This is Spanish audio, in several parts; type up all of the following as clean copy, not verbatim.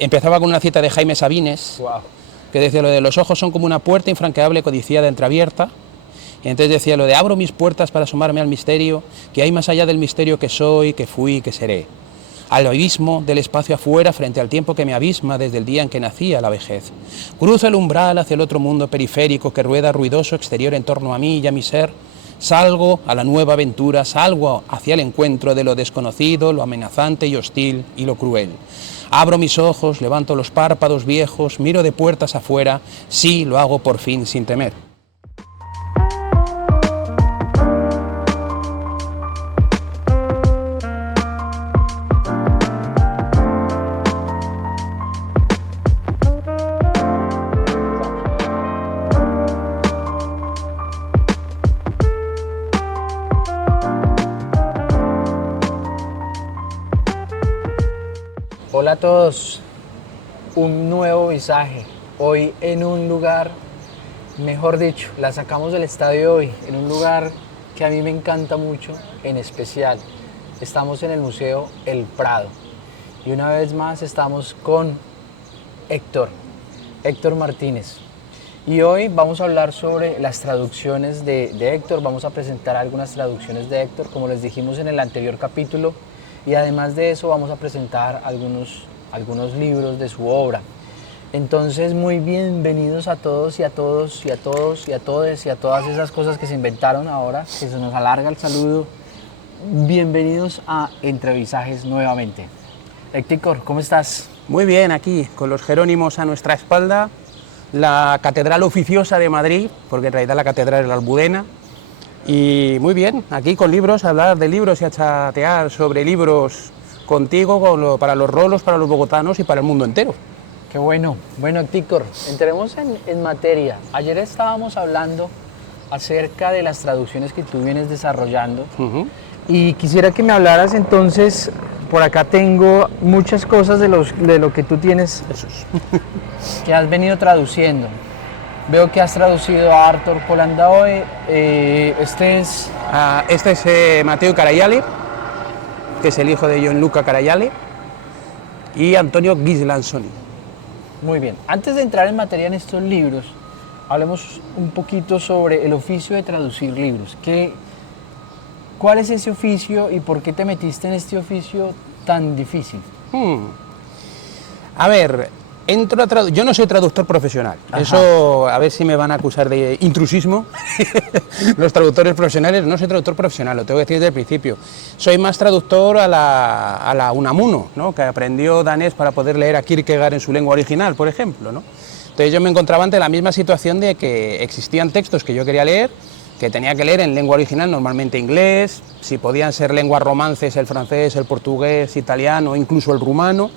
empezaba con una cita de Jaime Sabines, Wow. que decía lo de los ojos son como una puerta infranqueable, codiciada, entreabierta. Y entonces decía lo de abro mis puertas para asomarme al misterio, que hay más allá del misterio que soy, que fui y que seré. Al abismo del espacio afuera, frente al tiempo que me abisma desde el día en que nací a la vejez. Cruzo el umbral hacia el otro mundo periférico que rueda ruidoso exterior en torno a mí y a mi ser. Salgo a la nueva aventura, salgo hacia el encuentro de lo desconocido, lo amenazante y hostil y lo cruel. Abro mis ojos, levanto los párpados viejos, miro de puertas afuera, sí, lo hago por fin sin temer. Hola a todos, un nuevo visaje, hoy en un lugar, mejor dicho, la sacamos del estadio hoy, en un lugar que a mí me encanta mucho, en especial, estamos en el Museo El Prado y una vez más estamos con Héctor Martínez y hoy vamos a hablar sobre las traducciones de Héctor, vamos a presentar algunas traducciones de Héctor, como les dijimos en el anterior capítulo. Y además de eso vamos a presentar algunos libros de su obra. Entonces muy bienvenidos a todos y a todos y a todos y a todes y a todas esas cosas que se inventaron ahora, que se nos alarga el saludo. Bienvenidos a Entrevisajes nuevamente. Héctor, ¿cómo estás? Muy bien, aquí con los Jerónimos a nuestra espalda, la Catedral Oficiosa de Madrid, porque en realidad la catedral es la Almudena. Y muy bien, aquí con libros, a hablar de libros y a chatear sobre libros contigo, para los rolos, para los bogotanos y para el mundo entero. Qué bueno. Bueno, Héctor, entremos en materia. Ayer estábamos hablando acerca de las traducciones que tú vienes desarrollando. Y quisiera que me hablaras entonces, por acá tengo muchas cosas de lo que tú tienes, que has venido traduciendo. Veo que has traducido a Arthur Conan Doyle, este es Matteo Carayale, que es el hijo de Gianluca Carayale, y Antonio Ghislanzoni. Muy bien, antes de entrar en materia en estos libros, hablemos un poquito sobre el oficio de traducir libros. ¿Cuál es ese oficio y por qué te metiste en este oficio tan difícil? A ver, yo no soy traductor profesional. Ajá. Eso, a ver si me van a acusar de intrusismo. Los traductores profesionales, no soy traductor profesional, lo tengo que decir desde el principio. Soy más traductor a la Unamuno, ¿no? Que aprendió danés para poder leer a Kierkegaard en su lengua original, por ejemplo, ¿no? Entonces yo me encontraba ante la misma situación de que existían textos que yo quería leer, que tenía que leer en lengua original, normalmente inglés, si podían ser lenguas romances, el francés, el portugués, italiano, incluso el rumano,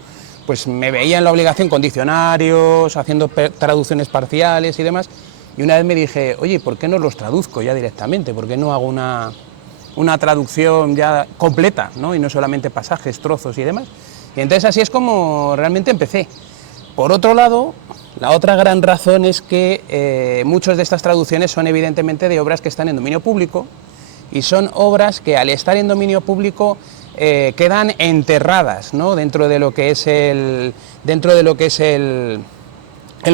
pues me veía en la obligación con diccionarios, haciendo traducciones parciales y demás, y una vez me dije, oye, ¿por qué no los traduzco ya directamente? ¿Por qué no hago una traducción ya completa, ¿no? Y no solamente pasajes, trozos y demás? Y entonces así es como realmente empecé. Por otro lado, la otra gran razón es que muchas de estas traducciones son evidentemente de obras que están en dominio público, y son obras que al estar en dominio público quedan enterradas, ¿no? dentro de lo que es el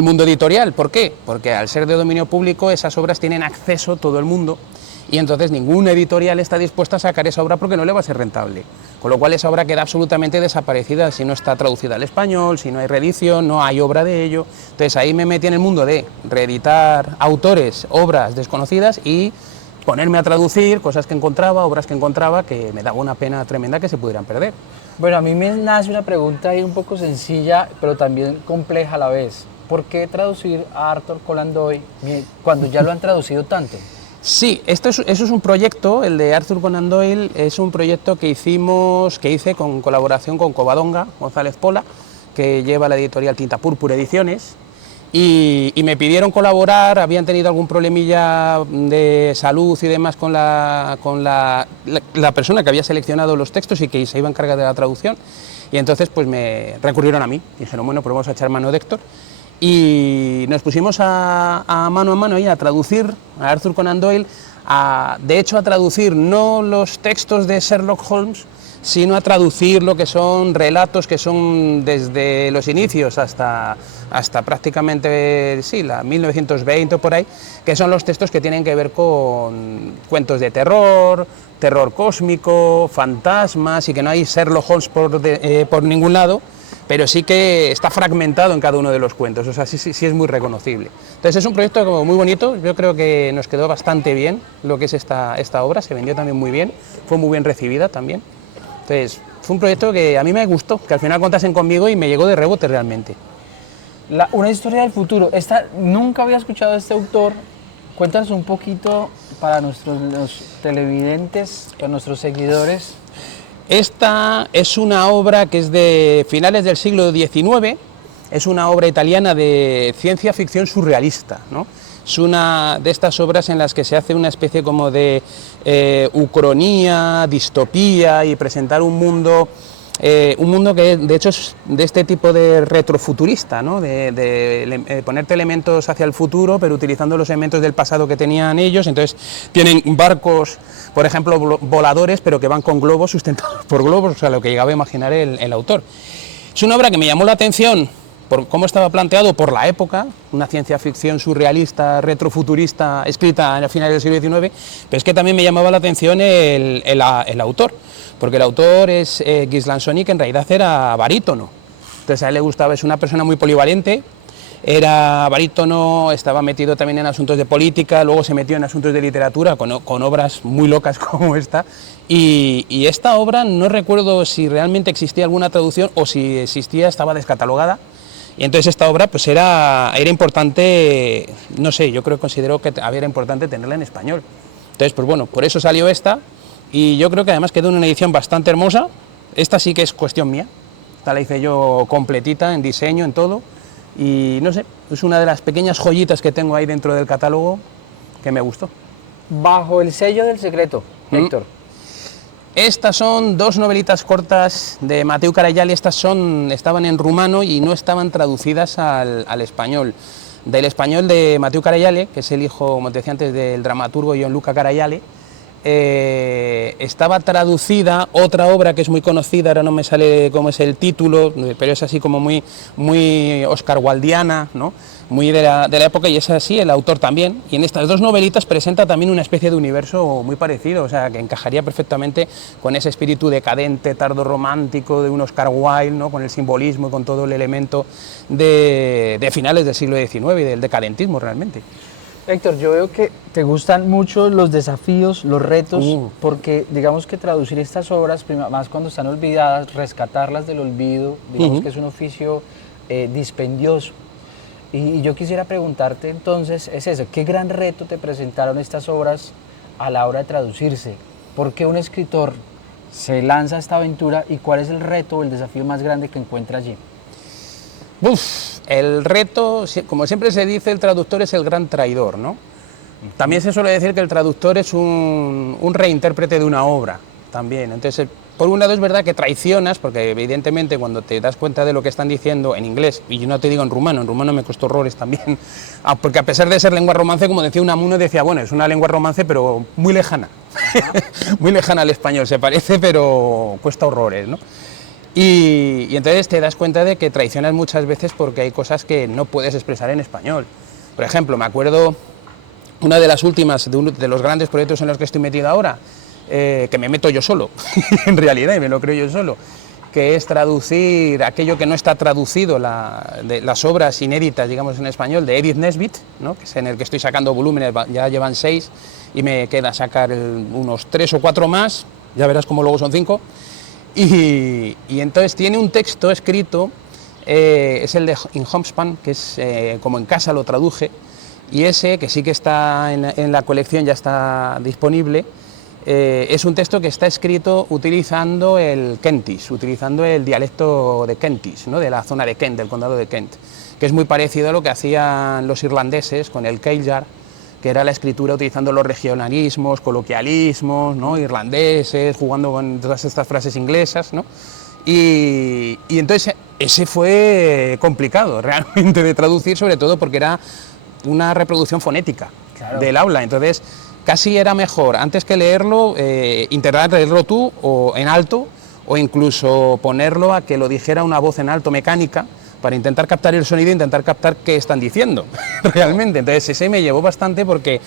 mundo editorial. ¿Por qué? Porque al ser de dominio público esas obras tienen acceso todo el mundo, y entonces ninguna editorial está dispuesta a sacar esa obra porque no le va a ser rentable, con lo cual esa obra queda absolutamente desaparecida si no está traducida al español, si no hay reedición, no hay obra de ello. Entonces ahí me metí en el mundo de reeditar autores, obras desconocidas, y ponerme a traducir cosas que encontraba, obras que encontraba, que me daba una pena tremenda que se pudieran perder. Bueno, a mí me nace una pregunta ahí un poco sencilla, pero también compleja a la vez. ¿Por qué traducir a Arthur Conan Doyle cuando ya lo han traducido tanto? Sí, eso es un proyecto, el de Arthur Conan Doyle, es un proyecto que hice con colaboración con Covadonga, González Pola, que lleva la editorial Tinta Púrpura Ediciones, y me pidieron colaborar. Habían tenido algún problemilla de salud y demás con la persona que había seleccionado los textos y que se iba a encargar de la traducción, y entonces pues me recurrieron a mí, dijeron, bueno, pues vamos a echar mano de Héctor. Y nos pusimos a mano ahí a traducir a Arthur Conan Doyle, de hecho a traducir no los textos de Sherlock Holmes, sino a traducir lo que son relatos que son desde los inicios hasta prácticamente, sí, la 1920 o por ahí, que son los textos que tienen que ver con cuentos de terror, terror cósmico, fantasmas, y que no hay Sherlock Holmes por ningún lado, pero sí que está fragmentado en cada uno de los cuentos, o sea, sí es muy reconocible. Entonces es un proyecto como muy bonito, yo creo que nos quedó bastante bien lo que es esta obra, se vendió también muy bien, fue muy bien recibida también. Entonces fue un proyecto que a mí me gustó, que al final contasen conmigo y me llegó de rebote realmente. Una historia del futuro, nunca había escuchado a este autor, cuéntanos un poquito para los televidentes, para nuestros seguidores. Esta es una obra que es de finales del siglo XIX, es una obra italiana de ciencia ficción surrealista, ¿no? Es una de estas obras en las que se hace una especie como de ucronía, distopía y presentar un mundo que de hecho es de este tipo de retrofuturista, ¿no? de ponerte elementos hacia el futuro, pero utilizando los elementos del pasado que tenían ellos. Entonces tienen barcos, por ejemplo, voladores, pero que van con globos, sustentados por globos, o sea, lo que llegaba a imaginar el autor. Es una obra que me llamó la atención por cómo estaba planteado por la época, una ciencia ficción surrealista, retrofuturista, escrita a finales del siglo XIX, pero es que también me llamaba la atención el autor, porque el autor es Ghislansoni, que en realidad era barítono. Entonces a él le gustaba, es una persona muy polivalente, era barítono, estaba metido también en asuntos de política, luego se metió en asuntos de literatura con obras muy locas como esta, y esta obra no recuerdo si realmente existía alguna traducción o si existía estaba descatalogada. Y entonces esta obra pues era importante, no sé, yo considero que era importante tenerla en español. Entonces, pues bueno, por eso salió esta, y yo creo que además quedó en una edición bastante hermosa. Esta sí que es cuestión mía, esta la hice yo completita, en diseño, en todo, y no sé, es una de las pequeñas joyitas que tengo ahí dentro del catálogo que me gustó. Bajo el sello del secreto, Héctor. Estas son dos novelitas cortas de Mateu Carayali, estaban en rumano y no estaban traducidas al español. Del español de Mateu Carayali, que es el hijo, como te decía antes, del dramaturgo Gianluca Carayali, estaba traducida otra obra que es muy conocida, ahora no me sale cómo es el título, pero es así como muy Oscar Wildiana, ¿no? Muy de la época, y es así el autor también, y en estas dos novelitas presenta también una especie de universo muy parecido, o sea, que encajaría perfectamente con ese espíritu decadente, tardo romántico de un Oscar Wilde, ¿no? Con el simbolismo y con todo el elemento de finales del siglo XIX y del decadentismo realmente. Héctor, yo veo que te gustan mucho los desafíos, los retos, porque digamos que traducir estas obras, más cuando están olvidadas, rescatarlas del olvido, digamos que es un oficio dispendioso. Y yo quisiera preguntarte entonces, es eso, ¿qué gran reto te presentaron estas obras a la hora de traducirse? ¿Por qué un escritor se lanza a esta aventura y cuál es el reto o el desafío más grande que encuentra allí? El reto, como siempre se dice, el traductor es el gran traidor, ¿no? También se suele decir que el traductor es un reintérprete de una obra, también. Entonces, por un lado es verdad que traicionas, porque evidentemente cuando te das cuenta de lo que están diciendo en inglés, y yo no te digo en rumano me costó horrores también, porque a pesar de ser lengua romance, como decía Unamuno, decía, bueno, es una lengua romance, pero muy lejana, muy lejana al español, se parece, pero cuesta horrores, ¿no? Y entonces te das cuenta de que traicionas muchas veces porque hay cosas que no puedes expresar en español. Por ejemplo, me acuerdo una de las últimas, de los grandes proyectos en los que estoy metido ahora, que me meto yo solo, en realidad, y me lo creo yo solo, que es traducir aquello que no está traducido, de las obras inéditas, digamos, en español, de Edith Nesbit, ¿no? Que es en el que estoy sacando volúmenes, ya llevan 6, y me queda sacar unos 3 o 4 más, ya verás cómo luego son 5, y entonces tiene un texto escrito, es el de In Homespun, que es como en casa lo traduje, y ese, que sí que está en la colección, ya está disponible. Es un texto que está escrito utilizando el Kentish, utilizando el dialecto de Kentish, ¿no? De la zona de Kent, del condado de Kent, que es muy parecido a lo que hacían los irlandeses con el Kailyard, que era la escritura utilizando los regionalismos, coloquialismos, ¿no? Irlandeses, jugando con todas estas frases inglesas, ¿no? Y entonces ese fue complicado realmente de traducir, sobre todo porque era una reproducción fonética, claro, del habla, entonces casi era mejor, antes que leerlo, intentar leerlo tú o en alto o incluso ponerlo a que lo dijera una voz en alto mecánica para intentar captar el sonido e intentar captar qué están diciendo realmente. Entonces ese me llevó bastante porque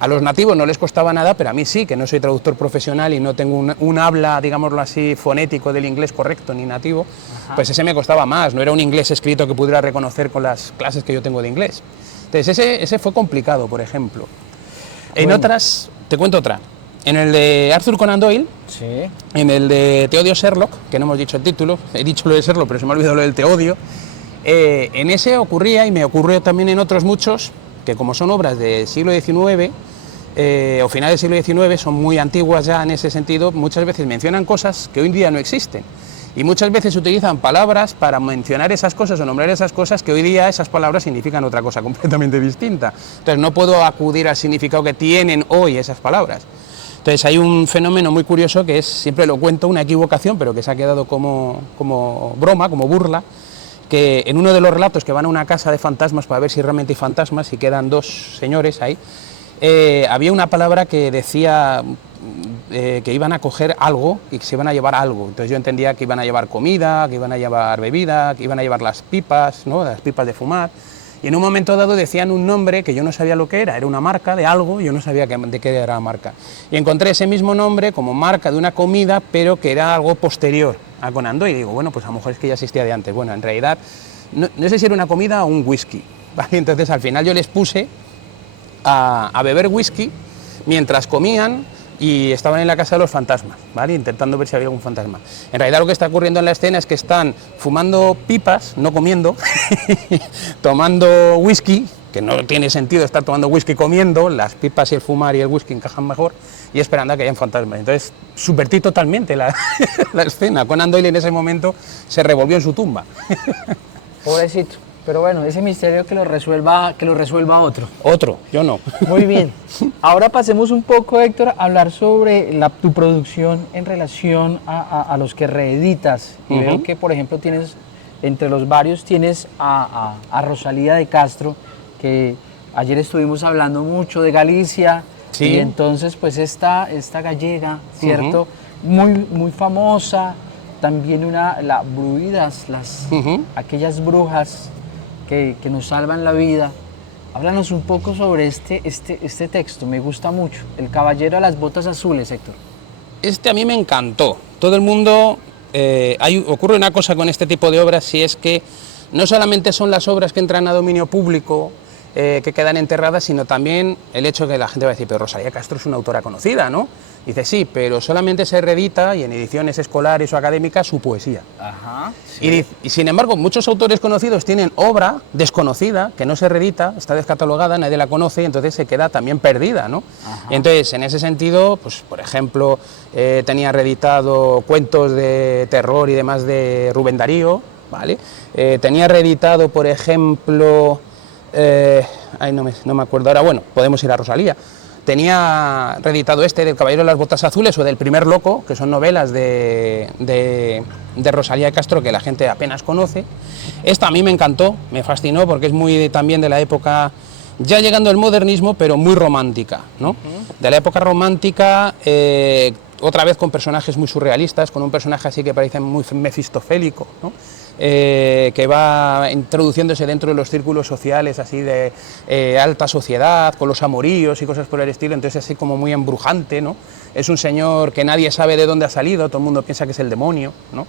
a los nativos no les costaba nada, pero a mí sí, que no soy traductor profesional y no tengo un habla, digámoslo así, fonético del inglés correcto ni nativo. Ajá. Pues ese me costaba más, no era un inglés escrito que pudiera reconocer con las clases que yo tengo de inglés. Entonces ese fue complicado, por ejemplo. En otras, te cuento otra. En el de Arthur Conan Doyle, sí. En el de Te odio Sherlock, que no hemos dicho el título, he dicho lo de Sherlock, pero se me ha olvidado lo del Te odio. En ese ocurría, y me ocurrió también en otros muchos, que como son obras del siglo XIX, o final del siglo XIX, son muy antiguas ya en ese sentido, muchas veces mencionan cosas que hoy en día no existen. Y muchas veces utilizan palabras para mencionar esas cosas o nombrar esas cosas que hoy día esas palabras significan otra cosa completamente distinta. Entonces no puedo acudir al significado que tienen hoy esas palabras. Entonces hay un fenómeno muy curioso que es, siempre lo cuento, una equivocación, pero que se ha quedado como broma, como burla, que en uno de los relatos que van a una casa de fantasmas para ver si realmente hay fantasmas y quedan dos señores ahí, había una palabra que decía que iban a coger algo y que se iban a llevar algo. Entonces yo entendía que iban a llevar comida, que iban a llevar bebida, que iban a llevar las pipas, ¿no? Las pipas de fumar. Y en un momento dado decían un nombre que yo no sabía lo que era una marca de algo, yo no sabía de qué era la marca. Y encontré ese mismo nombre como marca de una comida, pero que era algo posterior a Conan Doyle. Y digo, bueno, pues a lo mejor es que ya existía de antes. Bueno, en realidad, no sé si era una comida o un whisky, ¿vale? Entonces al final yo les puse a beber whisky mientras comían y estaban en la casa de los fantasmas, ¿vale? Intentando ver si había algún fantasma. En realidad lo que está ocurriendo en la escena es que están fumando pipas, no comiendo, tomando whisky, que no tiene sentido estar tomando whisky comiendo, las pipas y el fumar y el whisky encajan mejor, y esperando a que hayan fantasmas. Entonces subvertí totalmente la escena. Conan Doyle en ese momento se revolvió en su tumba. Pobrecito. Pero bueno, ese misterio que lo resuelva otro. Otro, yo no. Muy bien. Ahora pasemos un poco, Héctor, a hablar sobre tu producción en relación a los que reeditas. Y veo que, por ejemplo, tienes, entre los varios, tienes a Rosalía de Castro, que ayer estuvimos hablando mucho de Galicia. Sí. Y entonces, pues esta gallega, ¿cierto? Muy famosa. También la Bruidas, aquellas brujas que nos salvan la vida. Háblanos un poco sobre este texto, me gusta mucho. El caballero a las botas azules, Héctor. A mí me encantó. Todo el mundo, ocurre una cosa con este tipo de obras, y es que no solamente son las obras que entran a dominio público, que quedan enterradas, sino también el hecho que la gente va a decir, pero Rosalía Castro es una autora conocida, ¿no? Dice, sí, pero solamente se reedita, y en ediciones escolares o académicas, su poesía. Ajá, sí. Y sin embargo, muchos autores conocidos tienen obra desconocida, que no se reedita, está descatalogada, nadie la conoce, y entonces se queda también perdida, ¿no? Ajá. Entonces, en ese sentido, pues por ejemplo, tenía reeditado cuentos de terror y demás de Rubén Darío, ¿vale? Tenía reeditado, por ejemplo, no me acuerdo ahora, bueno, podemos ir a Rosalía. Tenía reeditado del Caballero de las Botas Azules o del Primer Loco, que son novelas de Rosalía de Castro que la gente apenas conoce. Esta a mí me encantó, me fascinó, porque es muy también de la época, ya llegando al modernismo, pero muy romántica, ¿no? De la época romántica, otra vez con personajes muy surrealistas, con un personaje así que parece muy mefistofélico, ¿no? Que va introduciéndose dentro de los círculos sociales así de alta sociedad, con los amoríos y cosas por el estilo, entonces así como muy embrujante, ¿no? Es un señor que nadie sabe de dónde ha salido, todo el mundo piensa que es el demonio, ¿no?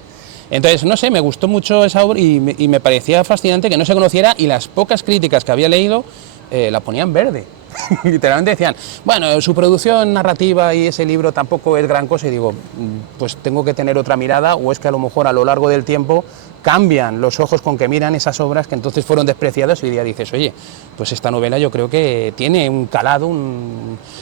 Entonces, no sé, me gustó mucho esa obra y me parecía fascinante que no se conociera, y las pocas críticas que había leído la ponían verde. Literalmente decían, bueno, su producción narrativa y ese libro tampoco es gran cosa, y digo, pues tengo que tener otra mirada, o es que a lo mejor a lo largo del tiempo cambian los ojos con que miran esas obras que entonces fueron despreciadas, y hoy día dices, oye, pues esta novela yo creo que tiene un calado,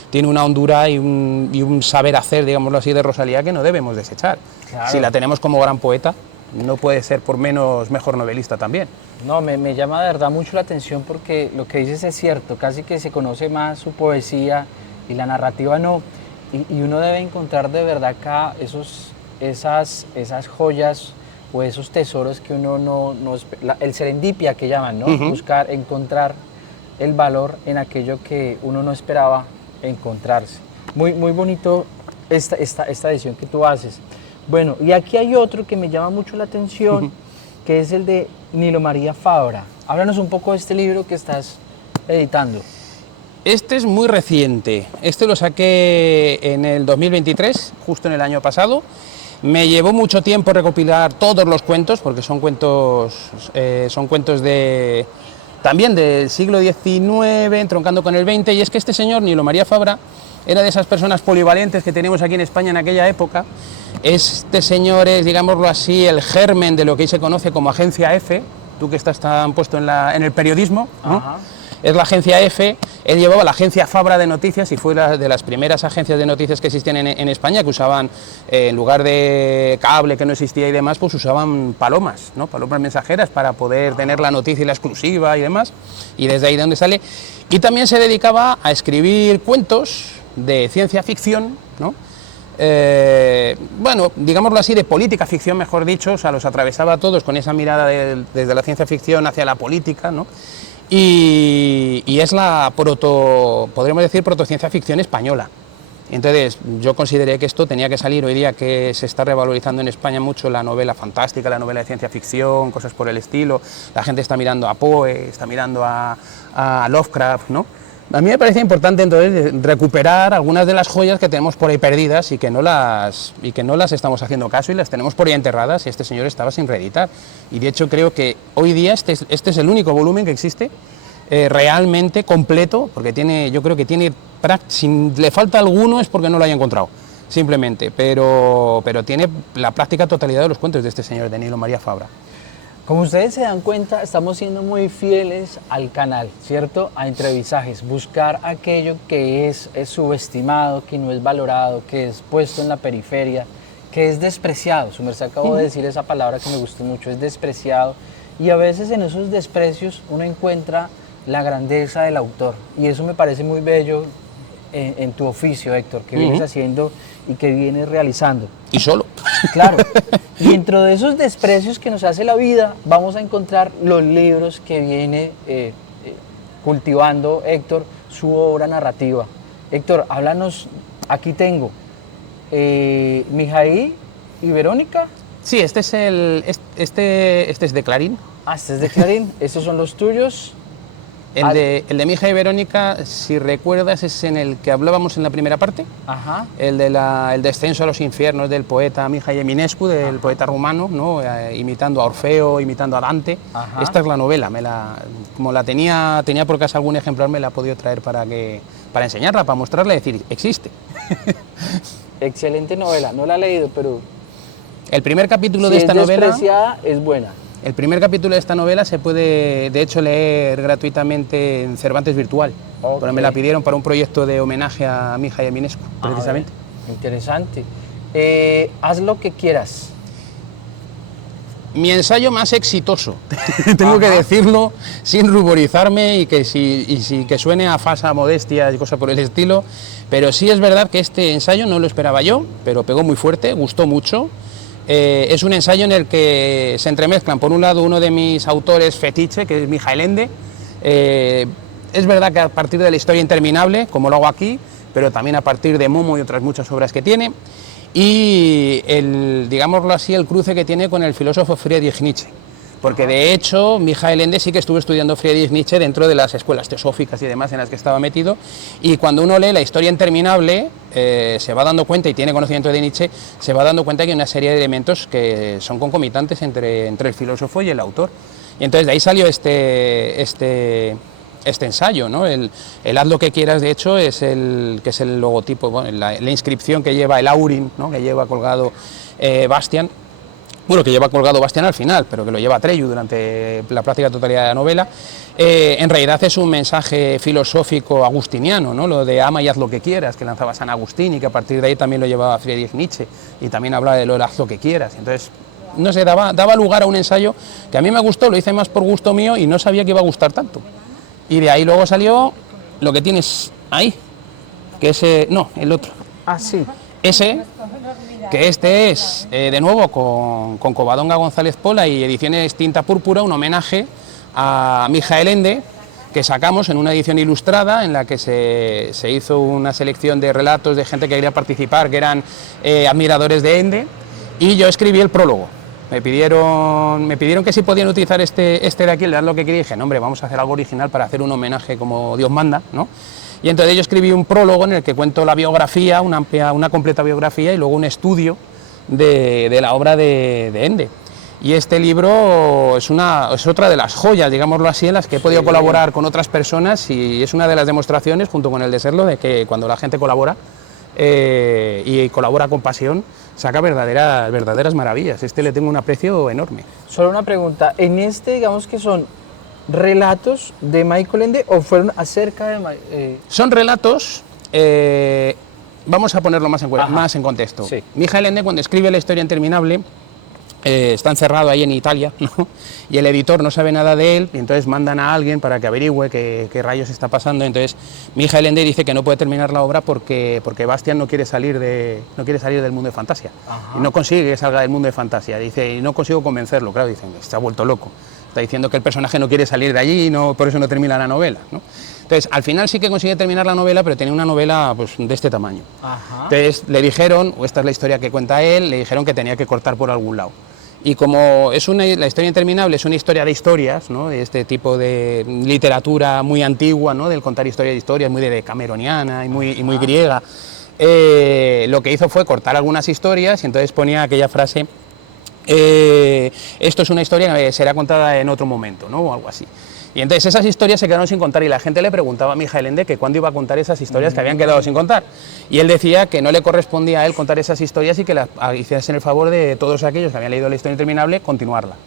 tiene una hondura y un saber hacer, digámoslo así, de Rosalía que no debemos desechar. Claro. Si la tenemos como gran poeta, no puede ser por menos mejor novelista también. No, me llama de verdad mucho la atención, porque lo que dices es cierto, casi que se conoce más su poesía y la narrativa no, y uno debe encontrar de verdad acá esas joyas o esos tesoros que uno no el serendipia que llaman, ¿no? Buscar, encontrar el valor en aquello que uno no esperaba encontrarse. Muy bonito esta edición que tú haces. Bueno, y aquí hay otro que me llama mucho la atención, que es el de Nilo María Fabra. Háblanos un poco de este libro que estás editando. Este es muy reciente, este lo saqué en el 2023, justo en el año pasado. Me llevó mucho tiempo recopilar todos los cuentos, porque son cuentos también del siglo XIX, entroncando con el XX, y es que este señor, Nilo María Fabra, era de esas personas polivalentes que teníamos aquí en España en aquella época. Este señor es, digámoslo así, el germen de lo que hoy se conoce como Agencia F, tú que estás tan puesto en el periodismo, ¿no? Ajá. Es la Agencia F, él llevaba la Agencia Fabra de Noticias y fue de las primeras agencias de noticias que existían en España, que usaban, en lugar de cable que no existía y demás, pues usaban palomas, ¿no? Palomas mensajeras para poder tener la noticia y la exclusiva y demás, y desde ahí de donde sale. Y también se dedicaba a escribir cuentos de ciencia ficción, ¿no? Bueno, digámoslo así, de política ficción, mejor dicho, o sea, los atravesaba a todos con esa mirada desde la ciencia ficción hacia la política, ¿no? Y es la podríamos decir, protociencia ficción española. Entonces, yo consideré que esto tenía que salir hoy día, que se está revalorizando en España mucho la novela fantástica, la novela de ciencia ficción, cosas por el estilo. La gente está mirando a Poe, está mirando a Lovecraft, ¿no? A mí me parece importante entonces recuperar algunas de las joyas que tenemos por ahí perdidas y que no las estamos haciendo caso y las tenemos por ahí enterradas, y este señor estaba sin reeditar. Y de hecho creo que hoy día este es el único volumen que existe realmente completo, porque yo creo que tiene, si le falta alguno es porque no lo haya encontrado, simplemente, pero tiene la práctica totalidad de los cuentos de este señor, de Nilo María Fabra. Como ustedes se dan cuenta, estamos siendo muy fieles al canal, ¿cierto? A Entrevisajes, buscar aquello que es subestimado, que no es valorado, que es puesto en la periferia, que es despreciado. Su merced acabó de decir esa palabra que me gustó mucho, es despreciado. Y a veces en esos desprecios uno encuentra la grandeza del autor. Y eso me parece muy bello en tu oficio, Héctor, que vienes haciendo y que vienes realizando. Y solo. Claro. Y dentro de esos desprecios que nos hace la vida, vamos a encontrar los libros que viene cultivando Héctor, su obra narrativa. Héctor, háblanos, aquí tengo Mijaí y Verónica. Sí, este es de Clarín. Ah, este es de Clarín, estos son los tuyos. El de Mija y Verónica, si recuerdas, es en el que hablábamos en la primera parte. Ajá. El descenso a los infiernos del poeta Mihai Eminescu, del poeta rumano, ¿no? Imitando a Orfeo, imitando a Dante. Ajá. Esta es la novela. Como la tenía por casa algún ejemplar, me la he podido traer para enseñarla, para mostrarla y decir, existe. Excelente novela, no la he leído, pero El primer capítulo si de esta es novela... despreciada, es buena. El primer capítulo de esta novela se puede, de hecho, leer gratuitamente en Cervantes Virtual. Okay. Pero me la pidieron para un proyecto de homenaje a Mihai Eminescu, precisamente. Interesante. Haz lo que quieras. Mi ensayo más exitoso, tengo que decirlo sin ruborizarme y que suene a falsa modestia y cosas por el estilo, pero sí es verdad que este ensayo no lo esperaba yo, pero pegó muy fuerte, gustó mucho. Es un ensayo en el que se entremezclan, por un lado, uno de mis autores fetiche, que es Mijael Ende. Es verdad que a partir de la historia interminable, como lo hago aquí, pero también a partir de Momo y otras muchas obras que tiene, y digámoslo así, el cruce que tiene con el filósofo Friedrich Nietzsche. Porque de hecho Mijael Ende sí que estuvo estudiando Friedrich Nietzsche dentro de las escuelas teosóficas y demás en las que estaba metido, y cuando uno lee la historia interminable se va dando cuenta, y tiene conocimiento de Nietzsche, se va dando cuenta que hay una serie de elementos que son concomitantes entre el filósofo y el autor. Y entonces de ahí salió este ensayo, ¿no? El haz lo que quieras, de hecho, es el logotipo, bueno, la inscripción que lleva el Aurin, ¿no? Que lleva colgado Bastian. Bueno, que lleva colgado Bastián al final, pero que lo lleva Treyu durante la práctica totalidad de la novela, en realidad es un mensaje filosófico agustiniano, ¿no? Lo de ama y haz lo que quieras, que lanzaba San Agustín, y que a partir de ahí también lo llevaba Friedrich Nietzsche, y también hablaba de lo de haz lo que quieras. Entonces, no sé, daba lugar a un ensayo que a mí me gustó, lo hice más por gusto mío y no sabía que iba a gustar tanto. Y de ahí luego salió lo que tienes ahí, que ese, no, el otro. Ah, sí. Ese, que este es, de nuevo, con Covadonga González Pola y Ediciones Tinta Púrpura, un homenaje a Mijael Ende, que sacamos en una edición ilustrada en la que se hizo una selección de relatos de gente que quería participar, que eran admiradores de Ende, y yo escribí el prólogo. Me pidieron que si podían utilizar este de aquí, le dan lo que quería, y dije, no, hombre, vamos a hacer algo original para hacer un homenaje como Dios manda, ¿no? Y entonces yo escribí un prólogo en el que cuento la biografía, una completa biografía, y luego un estudio de la obra de Ende. Y este libro es otra de las joyas, digámoslo así, en las que he podido colaborar con otras personas, y es una de las demostraciones, junto con el de Serlo, de que cuando la gente colabora y colabora con pasión, saca verdaderas maravillas. Le tengo un aprecio enorme. Solo una pregunta, en digamos que son relatos de Michael Ende o fueron acerca de... Son relatos, vamos a ponerlo más en contexto. Sí. Michael Ende, cuando escribe La historia interminable, está encerrado ahí en Italia, ¿no? Y el editor no sabe nada de él, y entonces mandan a alguien para que averigüe qué rayos está pasando. Entonces Michael Ende dice que no puede terminar la obra porque Bastian no quiere salir del mundo de fantasía. Ajá. Y no consigue que salga del mundo de fantasía. Dice, y no consigo convencerlo. Claro, dicen, está vuelto loco. Está diciendo que el personaje no quiere salir de allí y por eso no termina la novela, ¿no? Entonces, al final sí que consigue terminar la novela, pero tenía una novela pues, de este tamaño. Ajá. Entonces le dijeron, o esta es la historia que cuenta él, le dijeron que tenía que cortar por algún lado. Y como la historia interminable es una historia de historias, ¿no? De este tipo de literatura muy antigua, ¿no? Del contar historias de historias, muy decameroniana y muy griega, lo que hizo fue cortar algunas historias, y entonces ponía aquella frase, esto es una historia que será contada en otro momento, ¿no? O algo así. Y entonces esas historias se quedaron sin contar, y la gente le preguntaba a Michael Ende que cuándo iba a contar esas historias que habían quedado sin contar. Y él decía que no le correspondía a él contar esas historias, y que las hiciesen el favor de todos aquellos que habían leído La historia interminable, continuarla.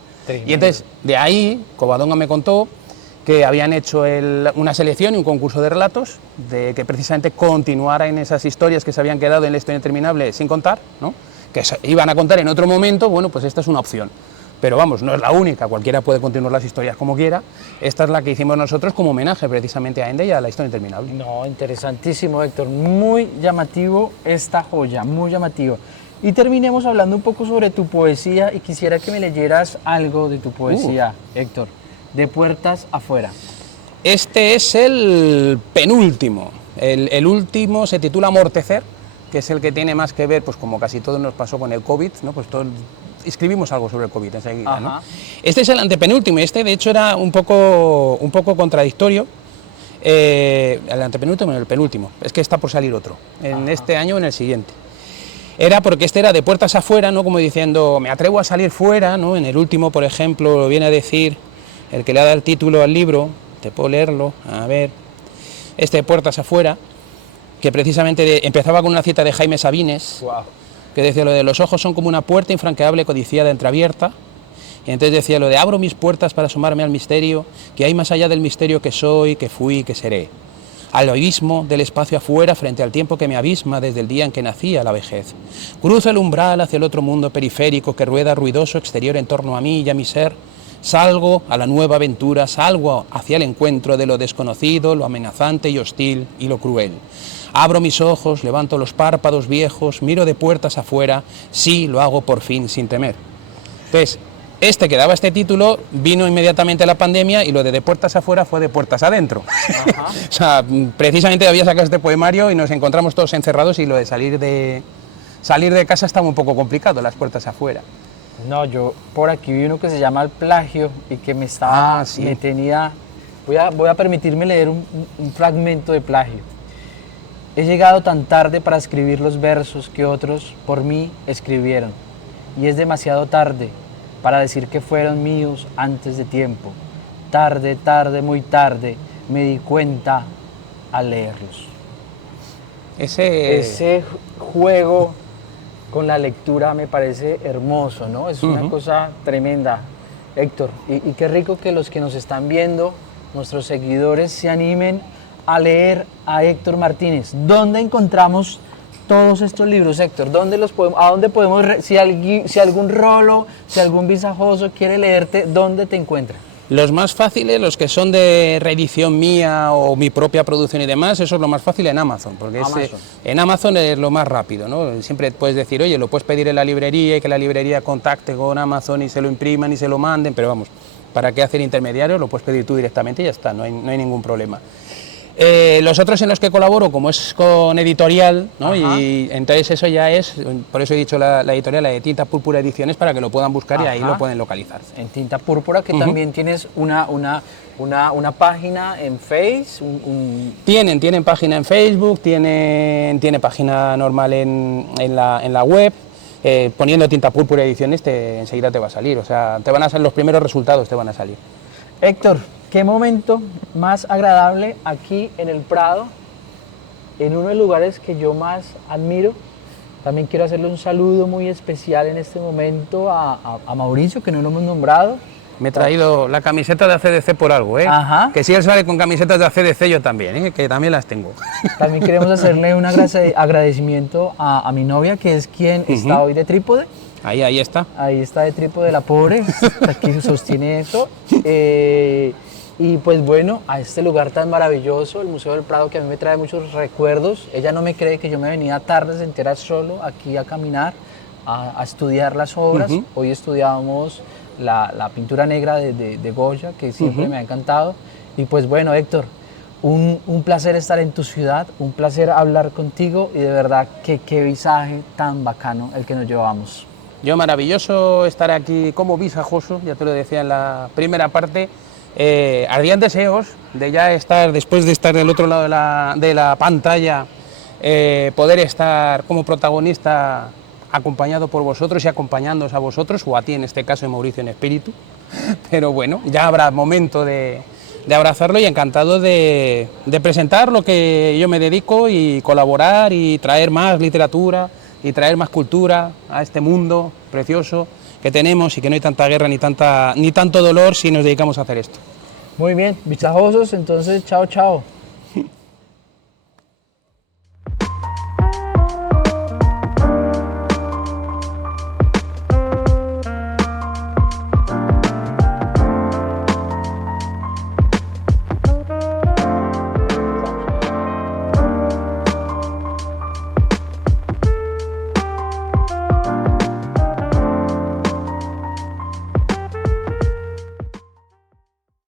Y entonces de ahí Covadonga me contó que habían hecho una selección y un concurso de relatos, de que precisamente continuara en esas historias que se habían quedado en La historia interminable sin contar, ¿no? Que se iban a contar en otro momento. Bueno, pues esta es una opción. Pero vamos, no es la única, cualquiera puede continuar las historias como quiera. Esta es la que hicimos nosotros como homenaje precisamente a Ende y a La historia interminable. No, interesantísimo, Héctor, muy llamativo esta joya, muy llamativo. Y terminemos hablando un poco sobre tu poesía, y quisiera que me leyeras algo de tu poesía, Héctor, De puertas afuera. Este es el penúltimo, el último se titula Amortecer, que es el que tiene más que ver, pues como casi todo nos pasó con el COVID, ¿no? Pues escribimos algo sobre el COVID enseguida, ¿no? Este es el antepenúltimo, y este de hecho era un poco contradictorio. El antepenúltimo y el penúltimo, es que está por salir otro, en este año o en el siguiente. Era porque este era de puertas afuera, ¿no? Como diciendo, me atrevo a salir fuera, ¿no? En el último, por ejemplo, viene a decir, el que le ha dado el título al libro, te puedo leerlo, a ver, este de puertas afuera, que precisamente empezaba con una cita de Jaime Sabines, wow, que decía lo de los ojos son como una puerta infranqueable codiciada entreabierta, y entonces decía lo de abro mis puertas para asomarme al misterio, que hay más allá del misterio que soy, que fui, que seré, al abismo del espacio afuera frente al tiempo que me abisma desde el día en que nací a la vejez. Cruzo el umbral hacia el otro mundo periférico que rueda ruidoso exterior en torno a mí y a mi ser, salgo a la nueva aventura, salgo hacia el encuentro de lo desconocido, lo amenazante y hostil y lo cruel. Abro mis ojos, levanto los párpados viejos, miro de puertas afuera, sí, lo hago por fin sin temer. Entonces, este que daba este título vino inmediatamente la pandemia, y lo de puertas afuera fue de puertas adentro. O sea, precisamente había sacado este poemario y nos encontramos todos encerrados, y lo de salir de casa estaba un poco complicado, las puertas afuera. No, yo por aquí vi uno que se llama El plagio, y que me tenía... Voy a permitirme leer un fragmento de Plagio. He llegado tan tarde para escribir los versos que otros por mí escribieron, y es demasiado tarde para decir que fueron míos antes de tiempo. Tarde, tarde, muy tarde, me di cuenta al leerlos. Ese juego con la lectura me parece hermoso, ¿no? Es una cosa tremenda, Héctor. Y qué rico que los que nos están viendo, nuestros seguidores, se animen a leer a Héctor Martínez. ¿Dónde encontramos todos estos libros, Héctor? ¿A dónde podemos, si algún rolo, si algún visajoso quiere leerte, dónde te encuentra? Los más fáciles, los que son de reedición mía o mi propia producción y demás, eso es lo más fácil en Amazon, porque en Amazon es lo más rápido, ¿no? Siempre puedes decir, oye, lo puedes pedir en la librería y que la librería contacte con Amazon y se lo impriman y se lo manden, pero vamos, ¿para qué hacer intermediarios? Lo puedes pedir tú directamente y ya está, no hay ningún problema. Los otros en los que colaboro, como es con editorial, ¿no? Y entonces eso ya es, por eso he dicho la editorial, la de Tinta Púrpura Ediciones, para que lo puedan buscar y ahí lo pueden localizar. En Tinta Púrpura, que también tienes una página en Face. Tienen página en Facebook, tiene página normal en la web. Poniendo Tinta Púrpura Ediciones enseguida te va a salir, o sea, te van a salir los primeros resultados, te van a salir. Héctor, ¿qué momento más agradable aquí en el Prado, en uno de los lugares que yo más admiro? También quiero hacerle un saludo muy especial en este momento a Mauricio, que no lo hemos nombrado. Me he traído la camiseta de ACDC por algo, ¿eh? Ajá. Que si él sale con camisetas de ACDC, yo también, ¿eh? Que también las tengo. También queremos hacerle un agradecimiento a mi novia, que es quien está hoy de trípode. Ahí está. Ahí está de trípode la pobre, aquí sostiene eso. Y pues bueno, a este lugar tan maravilloso, el Museo del Prado, que a mí me trae muchos recuerdos. Ella no me cree que yo me venía tardes enteras solo aquí a caminar, a estudiar las obras. Hoy estudiábamos la pintura negra de Goya, que siempre me ha encantado. Y pues bueno, Héctor, un placer estar en tu ciudad, un placer hablar contigo y de verdad que qué visaje tan bacano el que nos llevamos. Yo maravilloso estar aquí como visajoso, ya te lo decía en la primera parte, ardientes deseos de ya estar, después de estar del otro lado de la pantalla, poder estar como protagonista acompañado por vosotros y acompañándoos a vosotros, o a ti en este caso, Mauricio, en espíritu, pero bueno, ya habrá momento de abrazarlo y encantado de presentar lo que yo me dedico y colaborar y traer más literatura y traer más cultura a este mundo precioso que tenemos y que no hay tanta guerra ni tanto dolor si nos dedicamos a hacer esto. Muy bien, visajosos, entonces chao, chao.